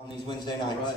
on these Wednesday nights. Right.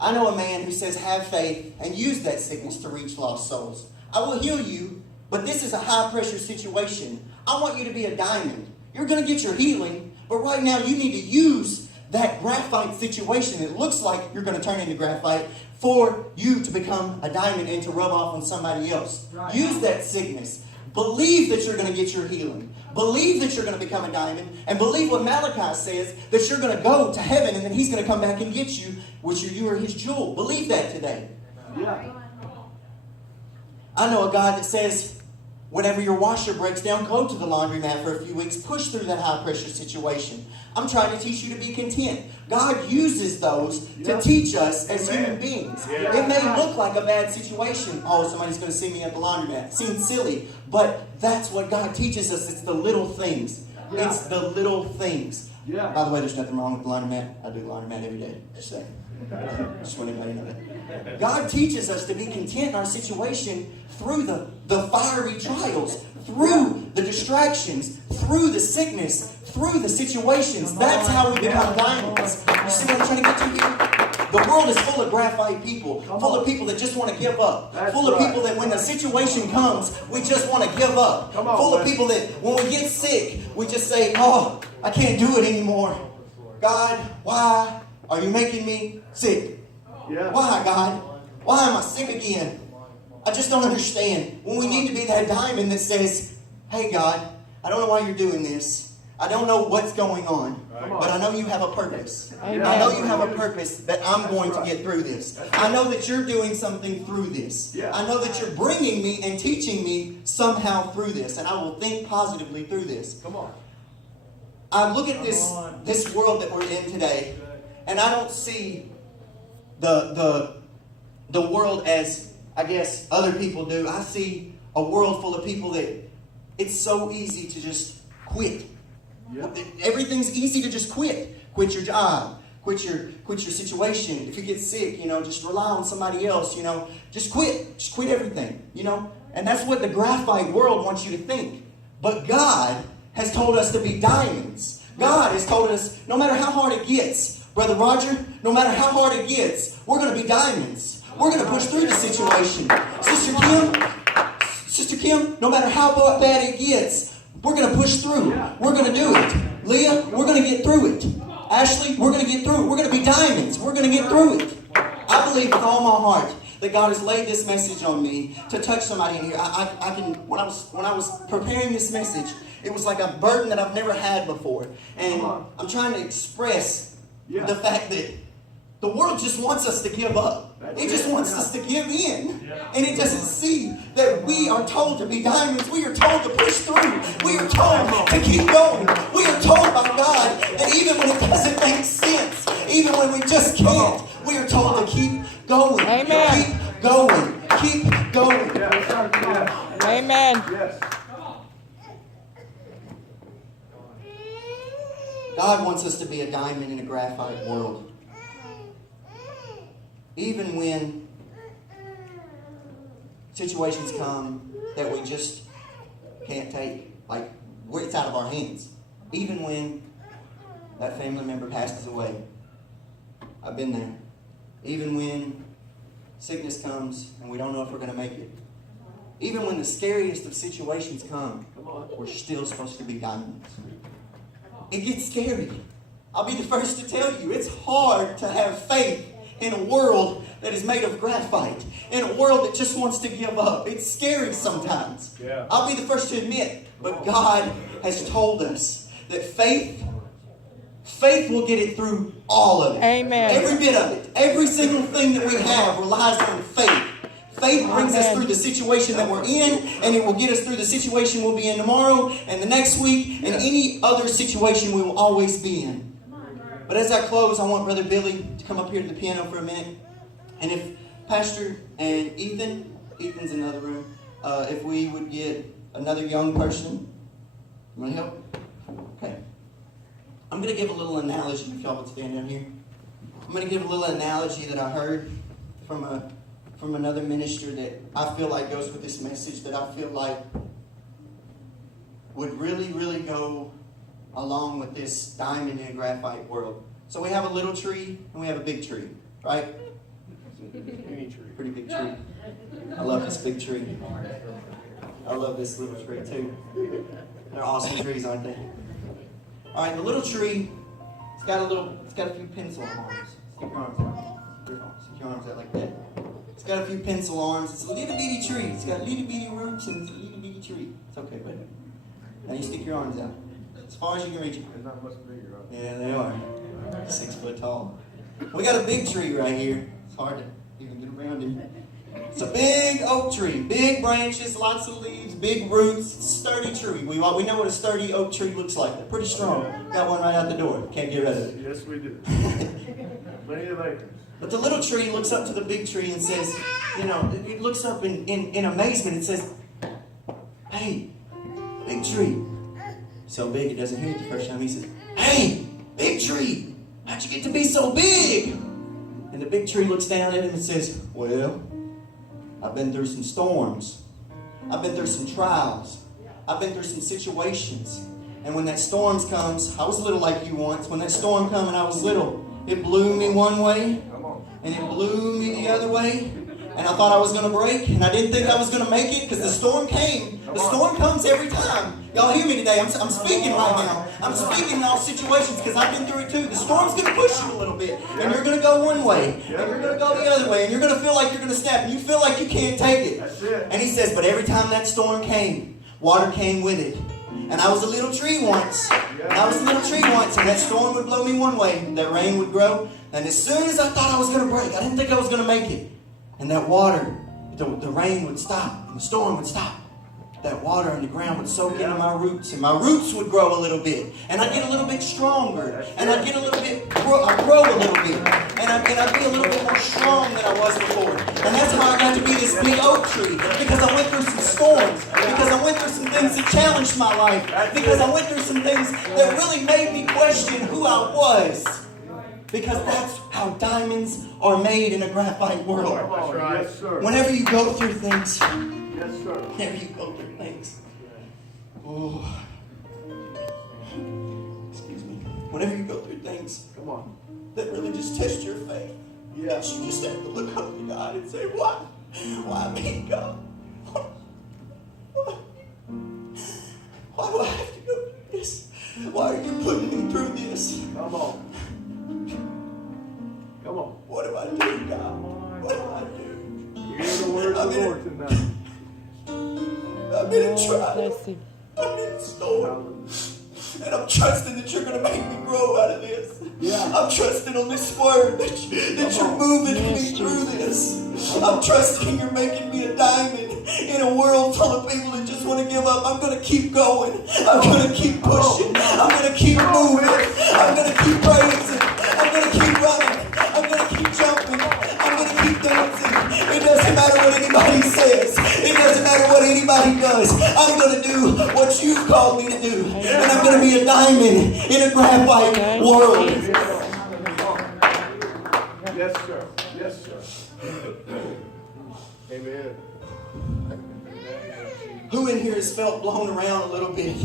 I know a man who says, have faith and use that sickness to reach lost souls. I will heal you, but this is a high-pressure situation. I want you to be a diamond. You're going to get your healing, but right now you need to use that graphite situation. It looks like you're going to turn into graphite for you to become a diamond and to rub off on somebody else. Right. Use that sickness. Believe that you're going to get your healing. Believe that you're going to become a diamond. And believe what Malachi says, that you're going to go to heaven and then He's going to come back and get you, which you are His jewel. Believe that today. Yeah. I know a God that says, whenever your washer breaks down, go to the laundromat for a few weeks. Push through that high-pressure situation. I'm trying to teach you to be content. God uses those to teach us as human beings. Yeah. It may look like a bad situation. Oh, somebody's going to see me at the laundromat. It seems silly, but that's what God teaches us. It's the little things. Yeah. It's the little things. Yeah. By the way, there's nothing wrong with the laundromat. I do the laundromat every day. Just saying. Just want anybody to know that. God teaches us to be content in our situation through the fiery trials, through the distractions, through the sickness, through the situations. That's how we become diamonds. You see what I'm trying to get to here? The world is full of graphite people, full of people that just want to give up, full of people that when the situation comes, we just want to give up, full of people that when we get sick, we just say, oh, I can't do it anymore. God, why are you making me sick? Yeah. Why, God? Why am I sick again? I just don't understand. When we need to be that diamond that says, hey, God, I don't know why you're doing this. I don't know what's going on. But I know you have a purpose. Amen. I know you have a purpose that I'm going to get through this. I know that you're doing something through this. I know that you're bringing me and teaching me somehow through this. And I will think positively through this. Come on. I look at this world that we're in today, and I don't see the world as, I guess, other people do. I see a world full of people that it's so easy to just quit. Yep. Everything's easy to just quit. Quit your job. Quit your situation. If you get sick, just rely on somebody else, Just quit. Just quit everything, And that's what the graphite world wants you to think. But God has told us to be diamonds. God has told us, no matter how hard it gets, Brother Roger, no matter how hard it gets, we're going to be diamonds. We're going to push through the situation. Sister Kim, no matter how bad it gets, we're going to push through. We're going to do it. Leah, we're going to get through it. Ashley, we're going to get through it. We're going to be diamonds. We're going to get through it. I believe with all my heart that God has laid this message on me to touch somebody in here. I can. When I was preparing this message, it was like a burden that I've never had before, and I'm trying to express the fact that the world just wants us to give up. It just wants us to give in. And it doesn't see that we are told to be diamonds. We are told to push through. We are told to keep going. We are told by God that even when it doesn't make sense, even when we just can't, we are told to keep going. Amen. Keep going. Keep going. Amen. God wants us to be a diamond in a graphite world. Even when situations come that we just can't take, like it's out of our hands. Even when that family member passes away. I've been there. Even when sickness comes and we don't know if we're going to make it. Even when the scariest of situations come, we're still supposed to be diamonds. It gets scary. I'll be the first to tell you, it's hard to have faith in a world that is made of graphite, in a world that just wants to give up. It's scary sometimes. I'll be the first to admit, but God has told us that faith will get it through all of it. Amen. Every bit of it. Every single thing that we have relies on faith. Faith brings us through the situation that we're in, and it will get us through the situation we'll be in tomorrow and the next week and any other situation we will always be in. But as I close, I want Brother Billy to come up here to the piano for a minute. And if Pastor and Ethan's in another room, if we would get another young person. You want to help? Okay. I'm going to give a little analogy, if y'all would stand down here. I'm going to give a little analogy that I heard from another minister that I feel like goes with this message, that I feel like would really, really go along with this diamond and graphite world. So we have a little tree and we have a big tree, right? Any tree. Pretty big tree. I love this big tree. I love this little tree too. They're awesome trees, aren't they? All right, the little tree, it's got a few pencil arms. Stick your arms out. Stick your arms out like that. It's got a few pencil arms. It's a little bitty tree. It's got little bitty roots and it's a little bitty tree. It's okay, buddy. Now you stick your arms out as far as you can reach it. It's not much bigger, right? Yeah, they are. 6 foot tall. We got a big tree right here. It's hard to even get around it. It's a big oak tree, big branches, lots of leaves, big roots, sturdy tree. We know what a sturdy oak tree looks like. They're pretty strong. Got one right out the door. Can't get rid of it. Yes, we do. Plenty of acres. But the little tree looks up to the big tree and says, it looks up in amazement and says, "Hey, big tree." So big it doesn't hear it the first time. He says, "Hey, big tree, how'd you get to be so big?" And the big tree looks down at him and says, "Well, I've been through some storms. I've been through some trials. I've been through some situations. And when that storm comes, I was little like you once. When that storm came and I was little, it blew me one way and it blew me the other way. And I thought I was going to break and I didn't think I was going to make it because the storm came. The storm comes every time. Y'all hear me today? I'm speaking right now. I'm speaking in all situations because I've been through it too. The storm's going to push you a little bit. And you're going to go one way. And you're going to go the other way. And you're going to feel like you're going to snap. And you feel like you can't take it. That's it. And he says, but every time that storm came, water came with it. And I was a little tree once. And that storm would blow me one way. That rain would grow. And as soon as I thought I was going to break, I didn't think I was going to make it. And that water, the rain would stop. And the storm would stop. That water in the ground would soak into my roots, and my roots would grow a little bit, and I'd get a little bit stronger, and I'd get a little bit, I'd grow a little bit, and I'd be a little bit more strong than I was before. And that's how I got to be this big oak tree, because I went through some storms, because I went through some things that challenged my life, because I went through some things that really made me question who I was. Because that's how diamonds are made in a graphite world. That's right. Yes, sir. Whenever you go through things, Yes, sir. whenever you go through things, oh, excuse me. Whenever you go through things, Come on. that really just test your faith, Yes. you just have to look up to God and say, "Why? Why me, God? Why do I have to go through this? Why are you putting me through this? Come on. Come on. What do I do, God? What do I do? You hear the word of the Lord tonight. I've been in Oh, trial. bless you. I've been in storm. And I'm trusting that you're going to make me grow out of this. Yeah. I'm trusting on this word that you're moving me through this. I'm trusting you're making me a diamond in a world full of people that just want to give up. I'm going to keep going. I'm going to keep pushing. I'm going to keep moving. I'm going to keep praising. I'm going to keep running. I'm going to keep jumping. I'm going to keep dancing. It doesn't matter what anybody says. It doesn't matter what anybody does. I'm going to do what you've called me to do. And I'm going to be a diamond in a graphite world. Yes, sir. Yes, sir. Amen. Who in here has felt blown around a little bit?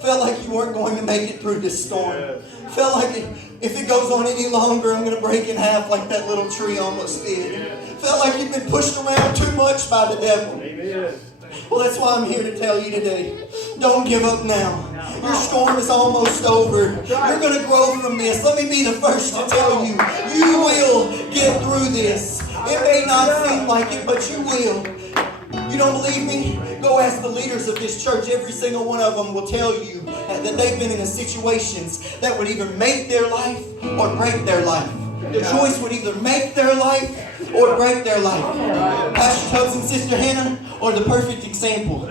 Felt like you weren't going to make it through this storm. Felt like if it goes on any longer, I'm going to break in half like that little tree almost did. Felt like you've been pushed around too much by the devil. Amen. Well, that's why I'm here to tell you today. Don't give up now. Your storm is almost over. You're going to grow from this. Let me be the first to tell you, you will get through this. It may not seem like it, but you will. You don't believe me? Go ask the leaders of this church. Every single one of them will tell you that they've been in situations that would either make their life or break their life. The choice would either make their life or break their life. Pastor Tubbs and Sister Hannah are the perfect example.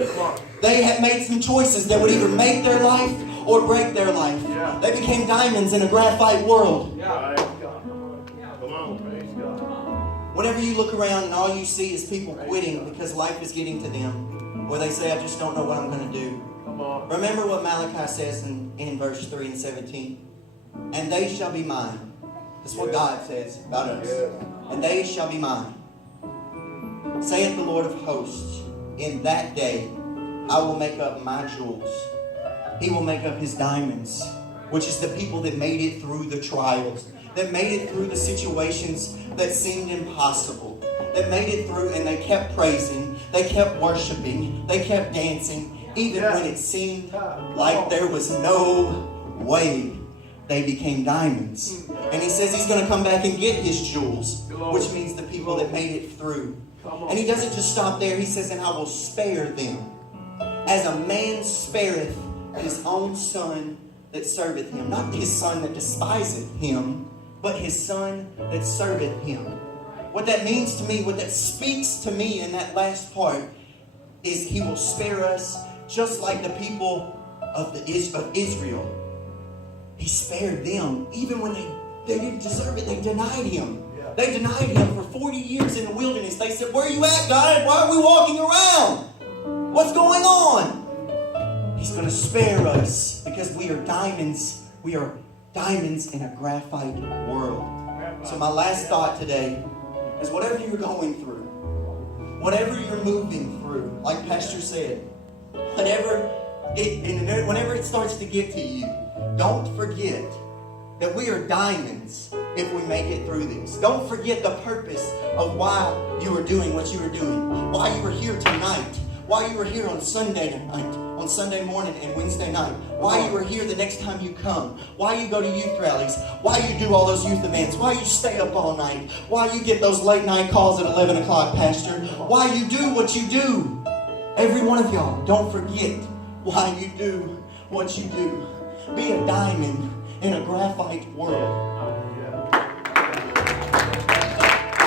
They have made some choices that would either make their life or break their life. They became diamonds in a graphite world. Come on, praise God. Whenever you look around and all you see is people quitting because life is getting to them, or they say, "I just don't know what I'm going to do." Come on. Remember what Malachi says in verse 3 and 17. And they shall be mine. That's what God says about us. And they shall be mine. Saith the Lord of hosts, in that day I will make up my jewels. He will make up his diamonds which is the people that made it through the trials, that made it through the situations that seemed impossible, that made it through, and they kept praising, they kept worshiping, they kept dancing, even when it seemed like there was no way. They became diamonds. And he says he's going to come back and get his jewels, which means the people that made it through. And he doesn't just stop there. He says, and I will spare them, as a man spareth his own son that serveth him. Not his son that despiseth him, but his son that serveth him. What that means to me, what that speaks to me in that last part, is he will spare us just like the people of Israel. He spared them even when they didn't deserve it. They denied him. They denied him for 40 years in the wilderness. They said, where are you at, God? Why are we walking around? What's going on? He's going to spare us because we are diamonds. We are diamonds in a graphite world. So my last thought today is whatever you're going through, whatever you're moving through, like Pastor said, whenever it starts to get to you, don't forget that we are diamonds if we make it through this. Don't forget the purpose of why you are doing what you are doing, why you are here tonight, why you are here on Sunday night, on Sunday morning and Wednesday night, why you are here the next time you come, why you go to youth rallies, why you do all those youth events, why you stay up all night, why you get those late night calls at 11 o'clock, Pastor, why you do what you do. Every one of y'all, don't forget why you do what you do. Be a diamond in a graphite world.